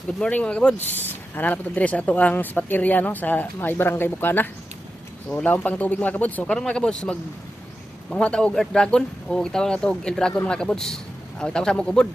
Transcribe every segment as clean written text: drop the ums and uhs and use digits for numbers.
Good morning mga kabods. Hanap po diri sa ato ang spot area no sa may barangay Bukana. So lawom pang tubig mga kabods. So karon mga kabods manghuat og Earth Dragon o gitawag na to El Dragon mga kabods. Gitawag sa mo ubod.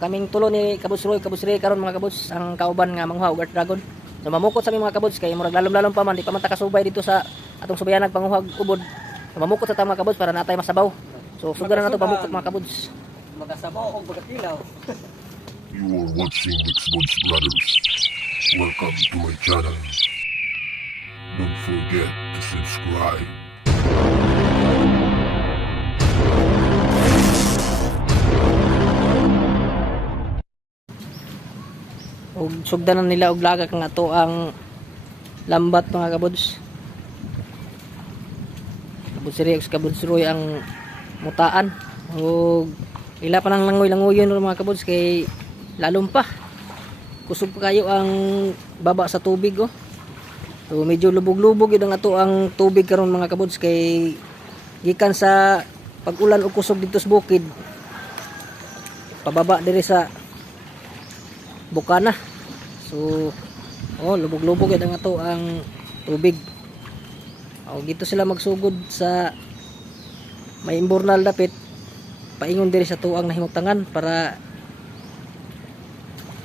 Kaming tulo ni Kabods Roy, Kabods Ray karon mga kabods ang kauban nga manghuat og Earth Dragon. So mamukot sa mga kabods kay murag lalom-lalom pa man di pa man ta kasubay dito sa atong subayanag panghuat ubod. So mamukot sa ta mga kabods para natay masabaw. So sugaran na to pamukot mga kabods. Magasabaw o magatilaw. You are watching Mixbones Brothers. Welcome to my channel. Don't forget to subscribe. Og sugdanan nila og lagak nga to ang lambat mga kabods. Kabods Ray ug Kabods Roy ang mutaan. Og ila pa nang langoy-langoyon mga kabods kay lalong pa kusog pa kayo ang baba sa tubig oh. So medyo lubog-lubog yun ang ato ang tubig karon mga kabods kay gikan sa pag-ulan o kusog dito sa bukid pababa diri sa Bukana. So lubog-lubog yun ang ato ang tubig. Dito sila magsugod sa may imbornal dapit paingon diri sa tuang nahimutangan para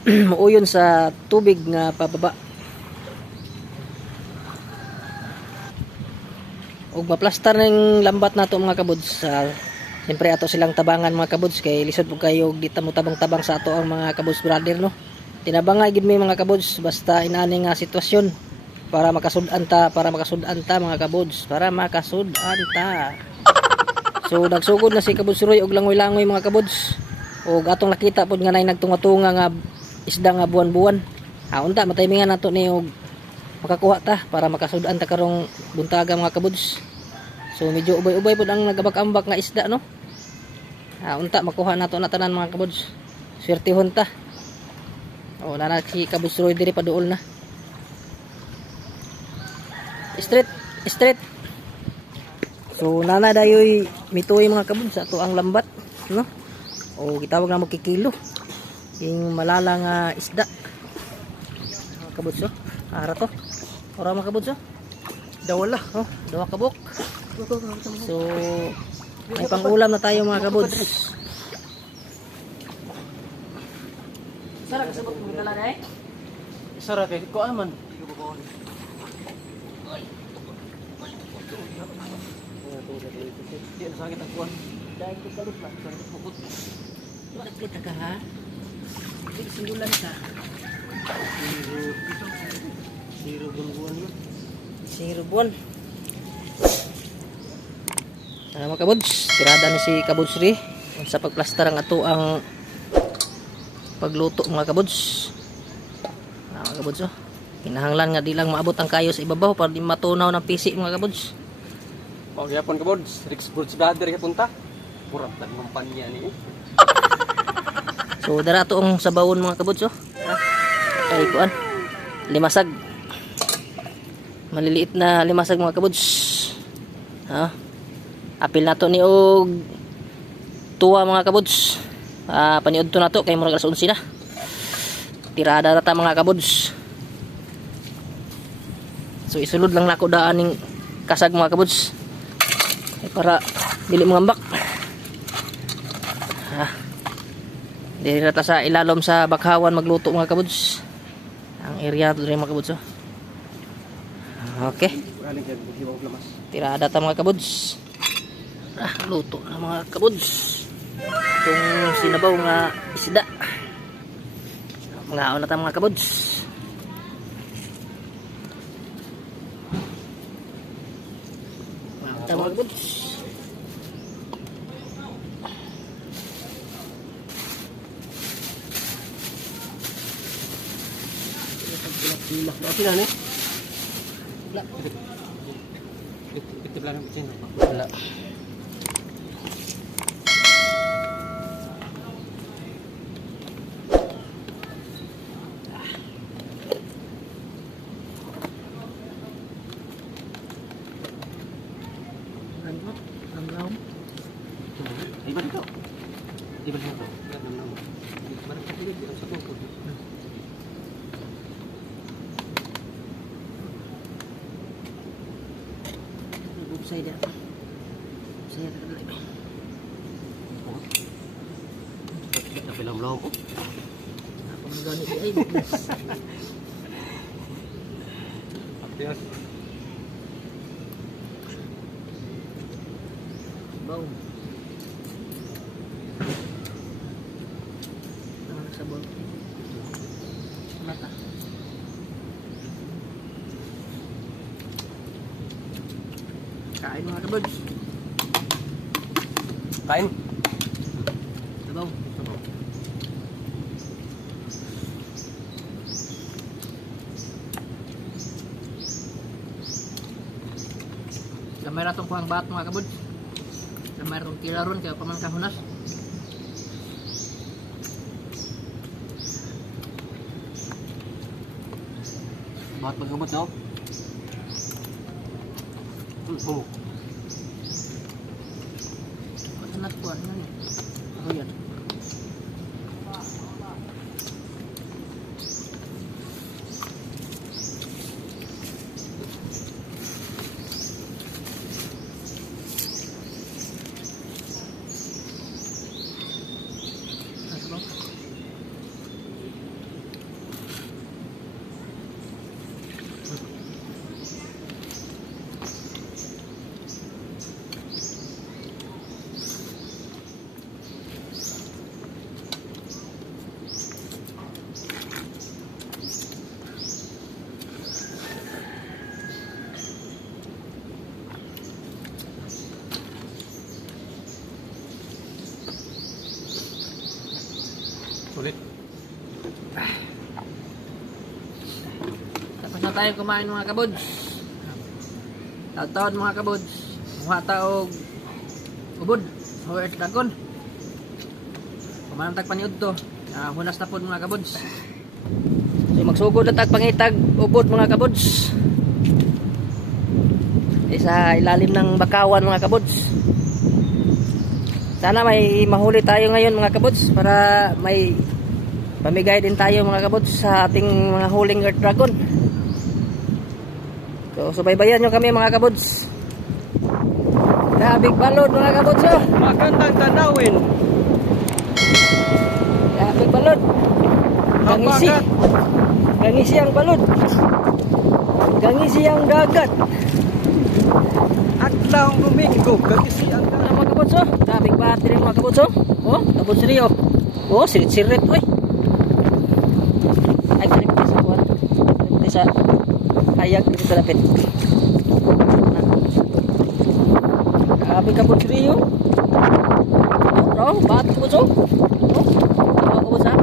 mauyon sa tubig nga pababa. Og maplastar ng lambat nato mga kabods. Siyempre ato silang tabangan mga kabods kay lisod po kayo di tamo tabang-tabang sa ato ang mga kabods brother no. Tinabangay gid mi mga kabods basta inaani nga sitwasyon para makasud-an ta mga kabods, para makasud-an ta. So nagsugod na si Kabods Roy og langoy-langoy mga kabods. Og atong nakita pod nga nay nagtunga-tunga nga isda nga buwan-buwan. Unta mataymingan nato ni og makakuha ta para makasud-an ta karong buntaga mga kabods. So medyo ubay-ubay pod ang nagabak-ambak nga isda no. Unta makuha nato na tanan mga kabods. Swertehon ta. Nana si Kabods Roy diri paduol na. Straight. So nana dayoy mituoy mga kabods sa ato ang lambat no. Gitawag na mo kikilo. Yung malala nga isda mga kabods ara to ora mga kabods dawala dawa kabok. So may pangulam na tayo mga kabods. Sarap sa bukong dala dai Sarap kay ko aman. Di sakit ang kuan. Dahil ko kalut na sakit bukod. Bakit kita ka ha? Sindulan ka. Zero buwan mo. Zero buwan. Mga kabods, tirada ni si Kabods Ray sa pagplastar ang ato ang pagluto mga kabods. Mga kabods kinahanglan nga di lang maabot ang kayo sa ibabaw para di matunaw ng pisi mga kabods. Pagyapon ka bods, Mixbones Brothers ka punta. Purang tan kumpanya ni. So dara to ang sabawon mga kabods ay kuan limasag. Maliliit na limasag mga kabods. Apil nato ni og tuwa mga kabods. Paniud to nato kay murag alas 11 na. Tirada na ta mga kabods. So isulod lang nako daan ning kasag mga kabods. Para dili mangambak. Dili na ta sa ilalom sa bakhawan magluto mga kabods. Ang area to mga kabods Okay. Tirada ta mga kabods. Luto na mga kabods. Itong sinabaw nga isda. Ngaon na ta mga kabods. Mga kabods. Bakit na ni? Wala. Ito lang ang channel. Wala. Iba dito. Iba dito. Barang kapilid sa tukod. Saya dah. Saya dah lagi. Tapi lam-lam ko. Apa magani ay. Atias. Bau. Tangan sa bawah. Mata. Kain mga kabuds. Kain. Sabaw. Gamay ratong kuhang baat mga kabuds. Gamay ratong kilaron kaya paman kahunas. Bakit magkabot no? Oh. Anak kuan yan. Ako yan. Sabaw. Sulit. Tapos na tayo kumain mga kabuds. Taon mga kabuds. Muha taog ubod. O dragon. Kumanang tagpaniud to. Hunas na po mga kabuds. So magsugod na tagpangitag ubod mga kabuds. Sa ilalim ng bakawan mga kabuds. Sana may mahuli tayo ngayon mga kabuds para may pamigay din tayo mga kabuds sa ating mga huling earth dragon. So subaybayan nyo kami mga kabuds. Grabing balod mga kabuds oh. Magandang tanawin. Grabing balod. Gangisi. Gangisi ang balod. Gangisi ang dagat. Adlaw Domingo, gagisi ang Ano mga kabuds oh. Grabing battery mga kabuds oh. Oh, kabuds rin oh. Oh, sirit-sirit oy. Ay, sirit sa kuwan. Sirit sa hayag dito sa lapit. Grabe kabuds rin oh. Oh, bat kabuds oh. Oh, ano kabuds ha?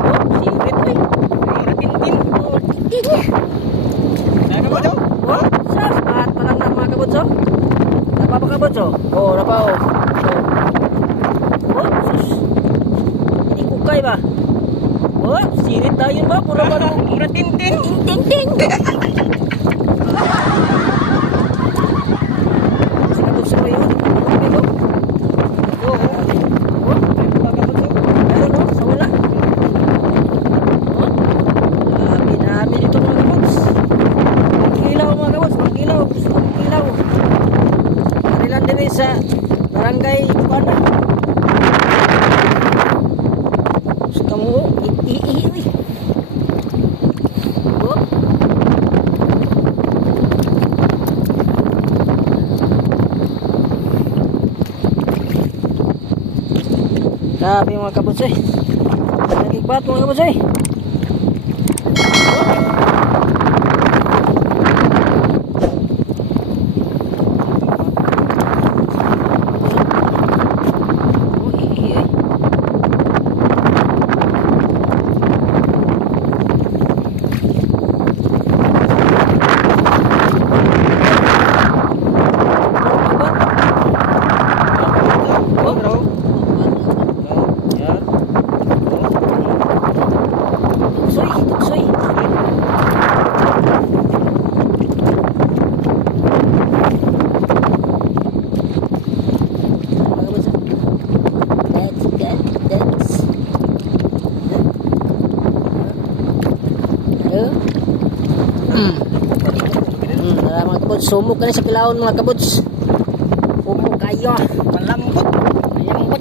Oh, sirit oy. Ratintin. Oh, ratintin oh. Ano ba daw? Oh, sas, bat pa lang na mga kabuds oh. Napa pa kabuds oh. Oh, napa oh. Oh, sus. Ini kukay ba? Oh, sirit tayo ba? Pura ba nung ratintin? Ting ting ting. Sinagot sa kayo. Oh, oh. Meron oh, sa wala. Oh, namin dito mga kabuds. Pangkilaw mga kabuds, pangkilaw. Pangkilaw. Kanilang din sa barangay Kubana. Gusto ka mo, iiiwi. Oh. Grabe mga kabuds eh. Nagigbat mga kabuds eh. Oh, iiwi eh. Salamat kabuds. Sumok ka na sa kilawon mga kabuds. Sumok kayo. Malambot. Malambot.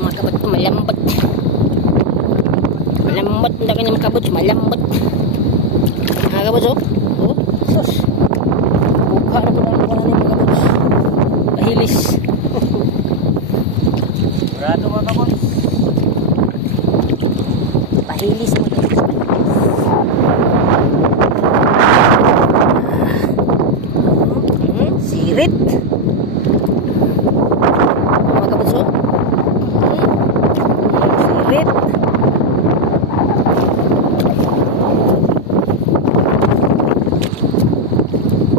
Mga kabuds, malambot. Malambot. Hindi ka niya mga kabuds. Malambot. Mga kabuds, oh. Oh, sus. Bukha na po ang mga mga kabuds. Pahilis. Grado mga kabods. Pahilis mga kabuds. Sirit. Mga kabuds, oh. Sirit.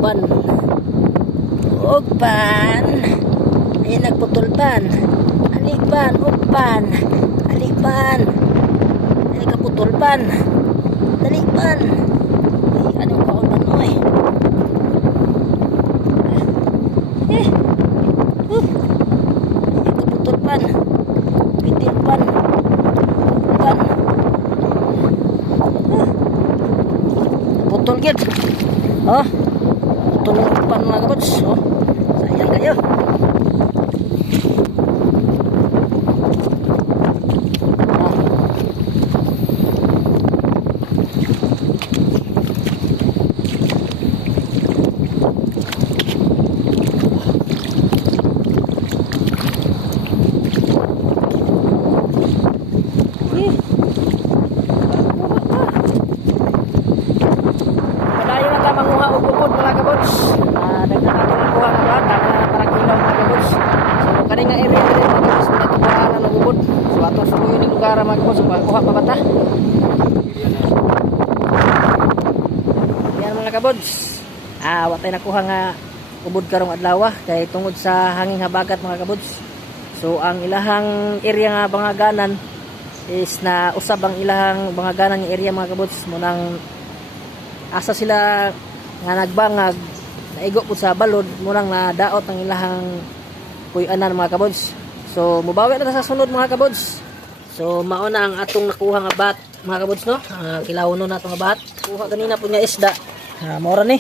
Pan. Ugpan. Ayan nagputol pan. Alipan. Ugpan. Alipan. Ayan kaputol pan. Dalipan. Ay, anong kaon man mo eh. Eh. Ayan kaputol pan. Pitil pan. Ugpan. Putol gid. Oh. Tulong pan mga kabuds. Oh. Sayang kayo. Oh. Eh. Malayo na ta manguha og bukod mga kabuds. Dagdag natin ang kuha nga bata na para kilaw mga kabuds. So kani nga area diri mga kabuds na tubahan ang bukod. So atong subuyo ning lugar mga kabuds so kuha pa bata. Yan mga kabuds. Wa tay nakuha nga ubod karong adlaw kay tungod sa hanging habagat mga kabuds. So ang ilahang area nga bangaganan is na usab ang ilahang bangaganan nga area mga kabuds mo nang asa sila nga nagbangag naigo po sa balod murang na daot ang ilahang puy-anan mga kabuds. So mubawi na sa sunod mga kabuds. So mauna ang atong nakuha nga bat mga kabuds no. Kilawon na atong bat. Kuha kanina po niya isda. Mora ni.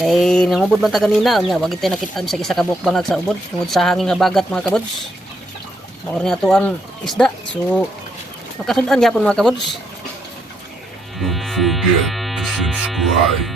Kay nangubod man ta kanina unya wag tay nakita sa isa ka buok bangag sa ubod tungod sa hangin nga bagat mga kabuds. Mora ni ato ang isda. So makasud-an gyapon mga kabuds. Don't forget to subscribe.